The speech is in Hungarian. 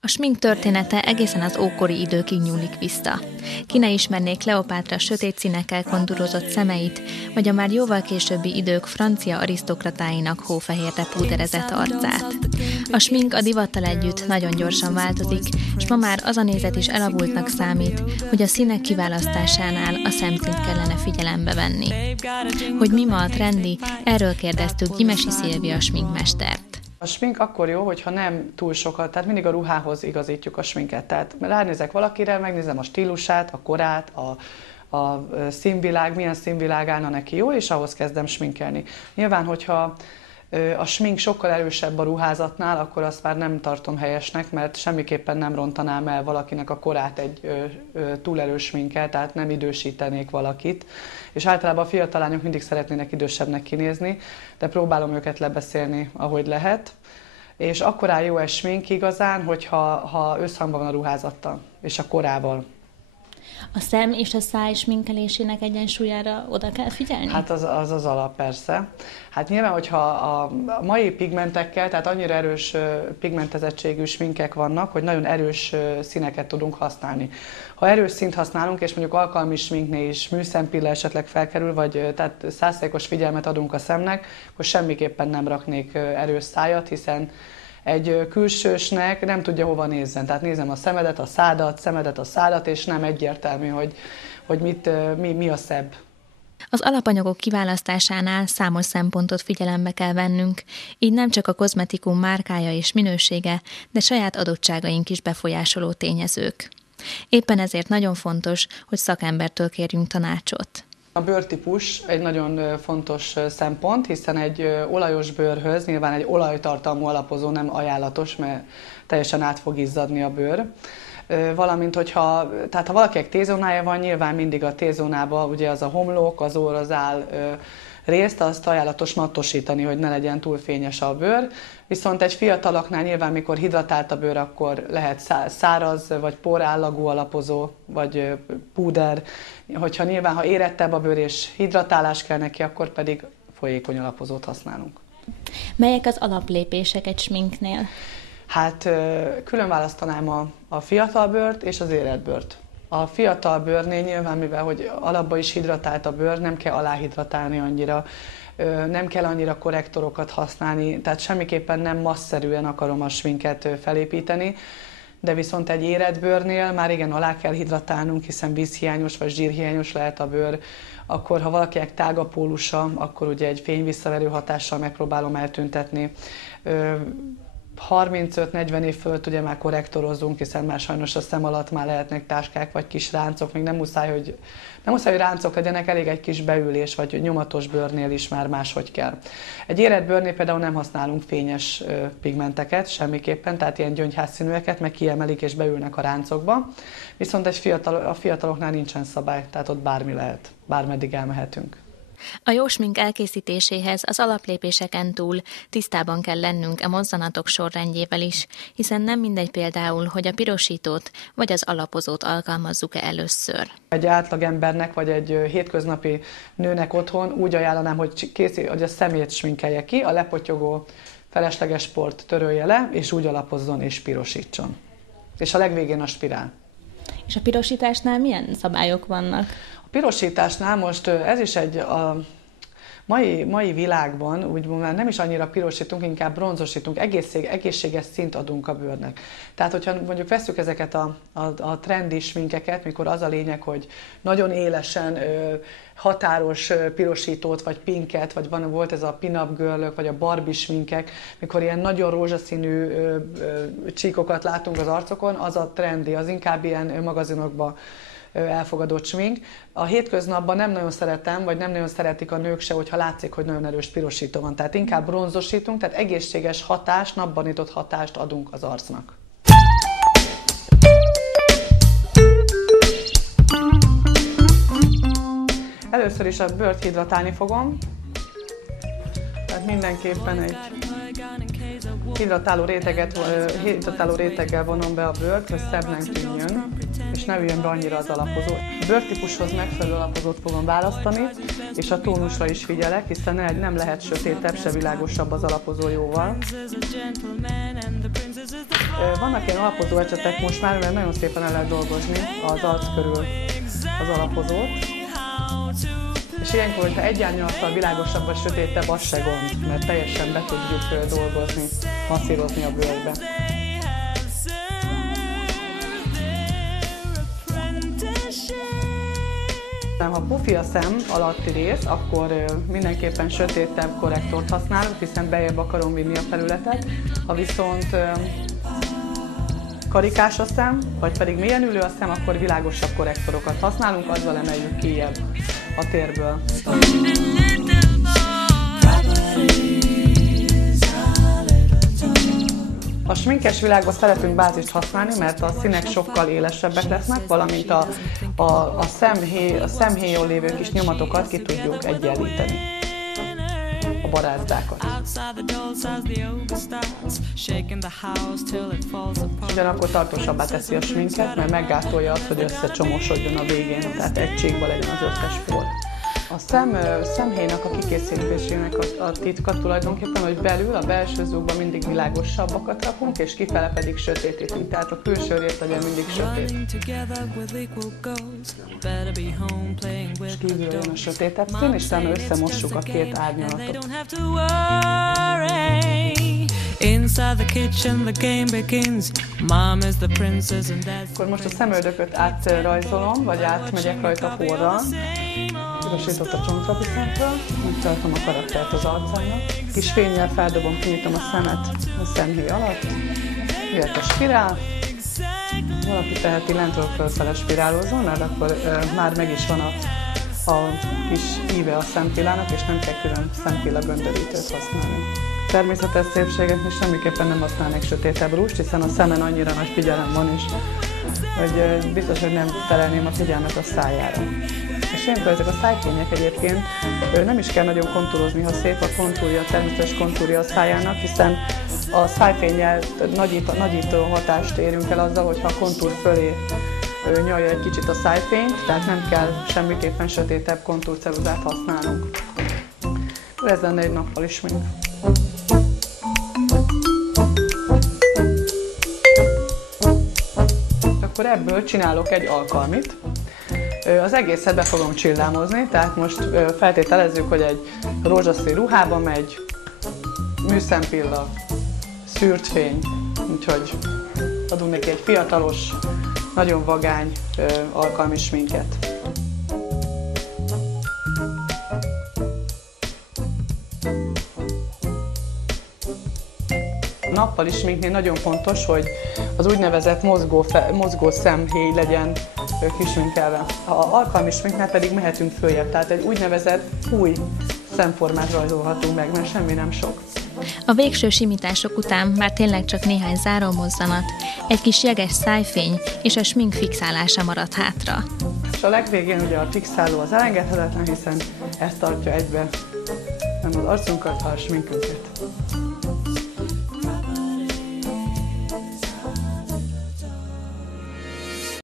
A smink története egészen az ókori időkig nyúlik vissza. Ki ne ismernék Kleopátra sötét színekkel kontúrozott szemeit, vagy a már jóval későbbi idők francia arisztokratáinak hófehérre púderezett arcát. A smink a divattal együtt nagyon gyorsan változik, és ma már az a nézet is elavultnak számít, hogy a színek kiválasztásánál a szemszínt kellene figyelembe venni. Hogy mi ma a trendi, erről kérdeztük Gyimesi Szilvia sminkmestert. A smink akkor jó, hogyha nem túl sokat, tehát mindig a ruhához igazítjuk a sminket. Tehát ránézek valakire, megnézem a stílusát, a korát, a színvilág, milyen színvilág állna neki jó, és ahhoz kezdem sminkelni. Nyilván, hogyha a smink sokkal erősebb a ruházatnál, akkor azt már nem tartom helyesnek, mert semmiképpen nem rontanám el valakinek a korát egy túl erős sminkkel, tehát nem idősítenék valakit. És általában a fiatal lányok mindig szeretnének idősebbnek kinézni, de próbálom őket lebeszélni, ahogy lehet. És akkor áll jó egy smink igazán, hogyha összhangban van a ruházattal és a korával. A szem és a száj sminkelésének egyensúlyára oda kell figyelni? Hát az alap, persze. Hát nyilván, hogyha a mai pigmentekkel, tehát annyira erős pigmentezettségű sminkek vannak, hogy nagyon erős színeket tudunk használni. Ha erős színt használunk, és mondjuk alkalmi sminknél is műszempilla esetleg felkerül, vagy tehát 100%-os figyelmet adunk a szemnek, akkor semmiképpen nem raknék erős szájat, hiszen egy külsősnek nem tudja hova nézzen. Tehát nézem a szemedet, a szádat, és nem egyértelmű, hogy mi a szebb. Az alapanyagok kiválasztásánál számos szempontot figyelembe kell vennünk, így nem csak a kozmetikum márkája és minősége, de saját adottságaink is befolyásoló tényezők. Éppen ezért nagyon fontos, hogy szakembertől kérjünk tanácsot. A bőrtípus egy nagyon fontos szempont, hiszen egy olajos bőrhöz nyilván egy olajtartalmú alapozó nem ajánlatos, mert teljesen át fog izzadni a bőr. Valamint, ha valakinek T-zónája van, nyilván mindig a T-zónában ugye az a homlok, az orr, az áll részt, azt ajánlatos mattosítani, hogy ne legyen túl fényes a bőr. Viszont egy fiataloknál nyilván, mikor hidratált a bőr, akkor lehet száraz, vagy porállagú alapozó, vagy púder. Ha érettebb a bőr és hidratálás kell neki, akkor pedig folyékony alapozót használunk. Melyek az alaplépések egy sminknél? Hát külön választanám a fiatal bőrt és az érett bőrt. A fiatal bőrnél nyilván, mivel hogy alapban is hidratált a bőr, nem kell aláhidratálni annyira, nem kell annyira korrektorokat használni, tehát semmiképpen nem masszerűen akarom a sminket felépíteni, de viszont egy érett bőrnél már igen alá kell hidratálnunk, hiszen vízhiányos vagy zsírhiányos lehet a bőr, akkor ha valakinek tág a pólusa, akkor ugye egy fényvisszaverő hatással megpróbálom eltüntetni. 35-40 év fölött ugye már korrektorozunk, hiszen már sajnos a szem alatt már lehetnek táskák vagy kis ráncok, még nem muszáj, hogy ráncok legyenek, elég egy kis beülés vagy nyomatos bőrnél is már máshogy kell. Egy érett bőrnél például nem használunk fényes pigmenteket semmiképpen, tehát ilyen gyöngyházszínűeket, meg kiemelik és beülnek a ráncokba, viszont a fiataloknál nincsen szabály, tehát ott bármi lehet, bármeddig elmehetünk. A jó smink elkészítéséhez az alaplépéseken túl tisztában kell lennünk a mozzanatok sorrendjével is, hiszen nem mindegy például, hogy a pirosítót vagy az alapozót alkalmazzuk-e először. Egy átlagembernek vagy egy hétköznapi nőnek otthon úgy ajánlanám, hogy a szemét sminkelje ki, a lepotyogó felesleges port törölje le, és úgy alapozzon és pirosítson. És a legvégén a spirál. És a pirosításnál milyen szabályok vannak? A pirosításnál most ez is a mai világban úgymond már nem is annyira pirosítunk, inkább bronzosítunk, egészséges szint adunk a bőrnek. Tehát, hogyha mondjuk vesszük ezeket a trendi sminkeket, mikor az a lényeg, hogy nagyon élesen határos pirosítót, vagy pinket, vagy volt ez a pin-up girl-ök, vagy a Barbie sminkek, mikor ilyen nagyon rózsaszínű csíkokat látunk az arcokon, az a trendi, az inkább ilyen magazinokban elfogadott smink. A hétköznapban nem nagyon szeretem, vagy nem nagyon szeretik a nők se, hogyha látszik, hogy nagyon erős pirosító van. Tehát inkább bronzosítunk, tehát egészséges hatást, napbanított hatást adunk az arcnak. Először is a bőrt hidratálni fogom. Tehát mindenképpen egy hidratáló réteggel vonom be a bőrt, hogy szebbnek tűnjön, és ne üljön be annyira az alapozó. A bőrtípushoz megfelelő alapozót fogom választani, és a tónusra is figyelek, hiszen nem lehet sötétebb, se világosabb az alapozó jóval. Vannak ilyen alapozó ecsetek most már, mert nagyon szépen el lehet dolgozni az arc körül az alapozót. És ilyenkor, hogyha egy árnyalattal világosabb vagy sötétebb, az se gond, mert teljesen be tudjuk dolgozni, masszírozni a bőrbe. Ha pufi a szem alatti rész, akkor mindenképpen sötétebb korrektort használunk, hiszen beljebb akarom vinni a felületet. Ha viszont karikás a szem, vagy pedig mélyen ülő a szem, akkor világosabb korrektorokat használunk, azzal emeljük kijebb a térből. A sminkes világban szeretünk bázist használni, mert a színek sokkal élesebbek lesznek, valamint a szemhéjon lévő kis nyomatokat ki tudjuk egyenlíteni, a barázdákat. Ugyanakkor tartósabbá teszi a sminket, mert meggátolja azt, hogy összecsomósodjon a végén, tehát egységbe legyen az összes por. A szemhéjnak a kikészítésének a titka tulajdonképpen, hogy belül, a belső zúgban mindig világosabbakat rakunk, és kifele pedig sötétítünk, tehát a külső rész legyen mindig sötét. És kívülről jön a sötétebb szín, és utána összemossuk a két árnyalatot. Akkor most a szemöldököt átrajzolom, vagy átmegyek rajta porral. Igazított a csontrapiszentről, úgy tartom a karaktert az arcának. Kis fénnyel feldobom, kinyitom a szemet a szemhéj alatt. Jöhet a spirál. Valaki teheti lentről fölfele spirálózzon, mert akkor már meg is van a kis íve a szempillának, és nem kell külön szempilla göndörítőt használni. Természetes szépségeknél semmiképpen nem használnék sötétebb rúst, hiszen a szemen annyira nagy figyelem van is, hogy biztos, hogy nem terelném a figyelmet a szájára. És ilyenkor ezek a szájfények egyébként nem is kell nagyon kontúrozni, ha szép a kontúrja, a természetes kontúrja a szájának, hiszen a szájfénnyel nagyító hatást érünk el azzal, hogyha a kontúr fölé nyalja egy kicsit a szájfényt, tehát nem kell semmiképpen sötétebb kontúrceruzát használnunk. Ez lenne egy nappali smink. Akkor ebből csinálok egy alkalmit. Az egészet be fogom csillámozni, tehát most feltételezzük, hogy egy rózsaszín ruhába megy, műszempilla, szűrt fény, úgyhogy adunk neki egy fiatalos, nagyon vagány alkalmi sminket. A nappali sminknél nagyon fontos, hogy az úgynevezett mozgó szemhéj legyen kisminkelve. A alkalmi sminknél pedig mehetünk följebb, tehát egy úgynevezett új szemformát rajzolhatunk meg, mert semmi nem sok. A végső simítások után már tényleg csak néhány zárómozzanat, egy kis jeges szájfény és a smink fixálása marad hátra. És a legvégén ugye a fixáló az elengedhetetlen, hiszen ez tartja egybe nem az arcunkat, a sminkünket.